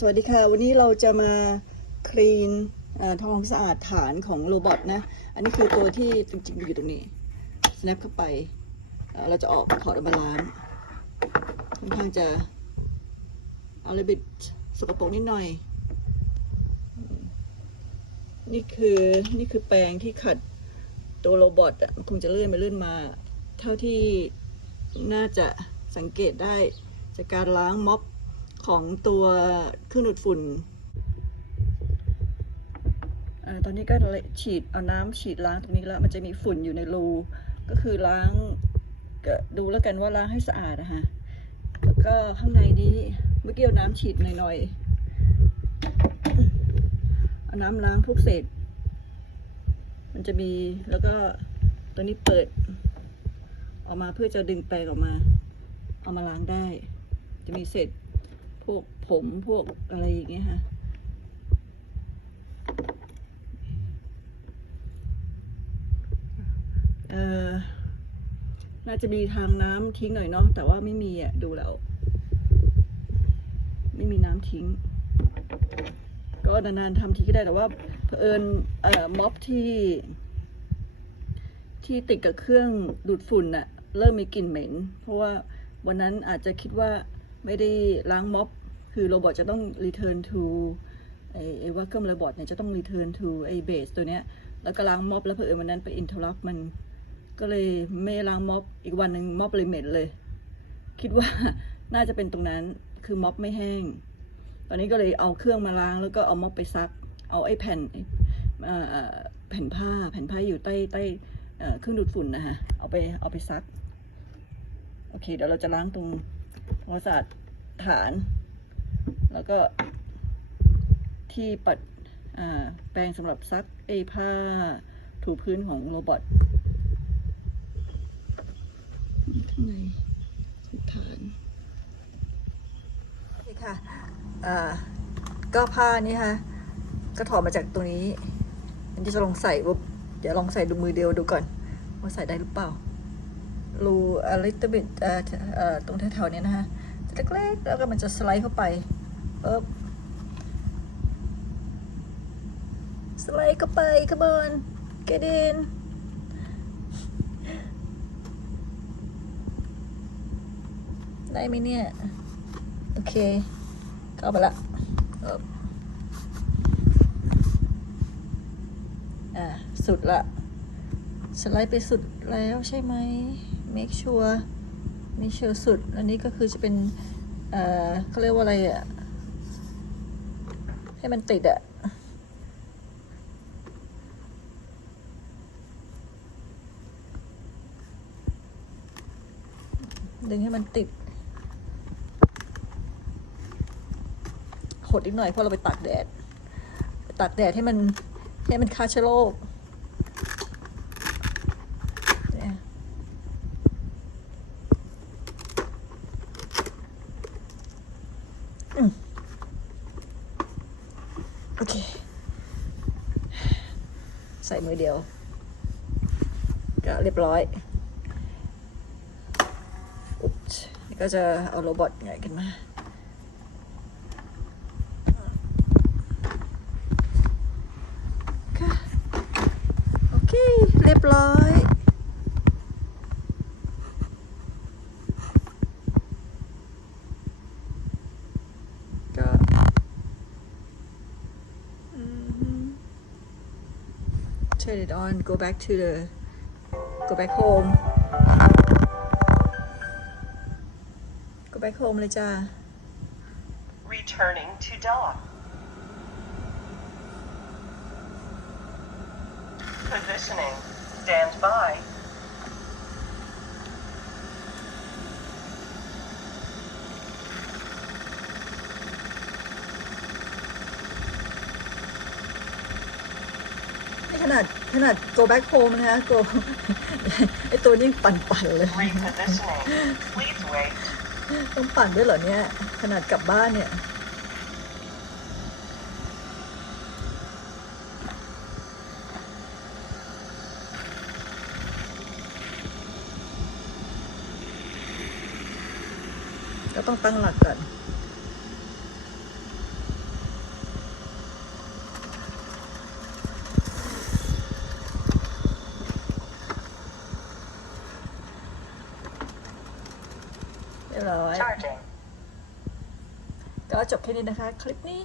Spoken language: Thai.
สวัสดีค่ะ วันนี้เราจะมาคลีนเอ่อทำความสะอาดฐานของโรบอทนะ อันนี้คือตัวที่จริงๆอยู่ตรงนี้ snap เข้าไป เราจะออกถอดออกมาล้างค่อนข้างจะเอาเลยบิดสกปรกนิดหน่อย นี่คือนี่คือแปรงที่ขัดตัวโรบอทอะมันคงจะเลื่อนไปเลื่อนมา เท่าที่น่าจะสังเกตได้จากการล้างม็อบ ของตัวเครื่องดูดฝุ่นอตอนนี้ก็ฉีดเอาน้ำฉีดล้างตรงนี้แล้วมันจะมีฝุ่นอยู่ในรูก็คือล้างก็ดูแล้วกันว่าล้างให้สะอาดนะฮะแล้วก็ข้างในนี้เมื่อกี้เอาน้ำฉีดหน่อยๆเอาน้ำล้างพวกเศษ มันจะมีแล้วก็ตัวนี้เปิด ออกมาเพื่อจะดึงแปรงออกมา เอามาล้างได้ จะมีเศษ วกผมพวกอะไรอย่างเงี้ยค่ะเออน่าจะมีทางน้ำทิ้งหน่อยเนาะแต่ว่าไม่มีอะดูแล้วไม่มีน้ำทิ้ง ก็นานๆทำทีก็ได้แต่ว่าเผอิญเอ่อม็อบที่ ที่ติดกับเครื่องดูดฝุ่นน่ะ เริ่มมีกลิ่นเหม็น เพราะว่าวันนั้นอาจจะคิดว่าไม่ได้ล้างม็อบ คือโรบอทจะต้อง return to ไอ้ไอ้วัคคัมโรบอทเนี่ยจะต้อง return to ไอ้เบสตัวเนี้ย แล้วก็ล้างม็อบแล้วเผอิญวันนั้นไป interrupt มัน ก็เลยไม่ล้างม็อบอีกวันหนึ่งม็อบเลยเหม็นเลย คิดว่าน่าจะเป็นตรงนั้นคือม็อบไม่แห้ง ตอนนี้ก็เลยเอาเครื่องมาล้างแล้วก็เอาม็อบไปซัก เอาไอ้แผ่นแผ่นผ้าแผ่นผ้าอยู่ใต้ใต้เครื่องดูดฝุ่นนะฮะเอาไปเอาไปซัก โอเค เดี๋ยวเราจะล้างตรงทำควาสฐาน แล้วก็ที่ปัดอ่าแปรงสำหรับซักไอ้ผ้าถูพื้นของโรบอทข้างในคือฐานนี่ค่ะอ่าก็ผ้านี่ค่ะ ก็ถอดมาจากตรงนี้ อันที่จะลองใส่ปุ๊บเดี๋ยวลองใส่ดูมือเดียวดูก่อน ว่าใส่ได้หรือเปล่า รูอ l ิตบิดเอ่อเอ่อตรงแถวๆเนี้ยนะคะเล็กๆ แล้วก็มันจะสไลด์เข้าไป ปึ๊บสไลด์เข้าไปขบอนเกดนได้ไหมเนี่ย โอเค เข้าไปละอะ สุดละ สไลด์ไปสุดแล้วใช่ไหม make sure make sure สุด อันนี้ก็คือจะเป็น เอ่อเขาเรียกว่าอะไรอะ ให้มันติดอะดึงให้มันติดหดอีกหน่อยเพราะเราไปตากแดดตากแดดให้มันให้มันฆ่าเชื้อโรค เนี่ยอืม โอเค ใส่มือเดียว ก็เรียบร้อยอุ๊บนี่ก็จะเอาโรบอทไงกันมาโอเค เรียบร้อย turn it on go back to the go back home go back home เลยจ้า Returning to dock. Positioning. Stand by. นี่ขนาดขนาด go back home นะคะ go ไอตัวนี้ปั่นๆเลย Repositioning. Please wait. ต้องปั่นด้วยเหรอเนี่ย ขนาดกลับบ้านเนี่ยก็ต้องตั้งหลักก่อน ร้อย Charging. ก็จบแค่นี้นะคะ คลิปนี้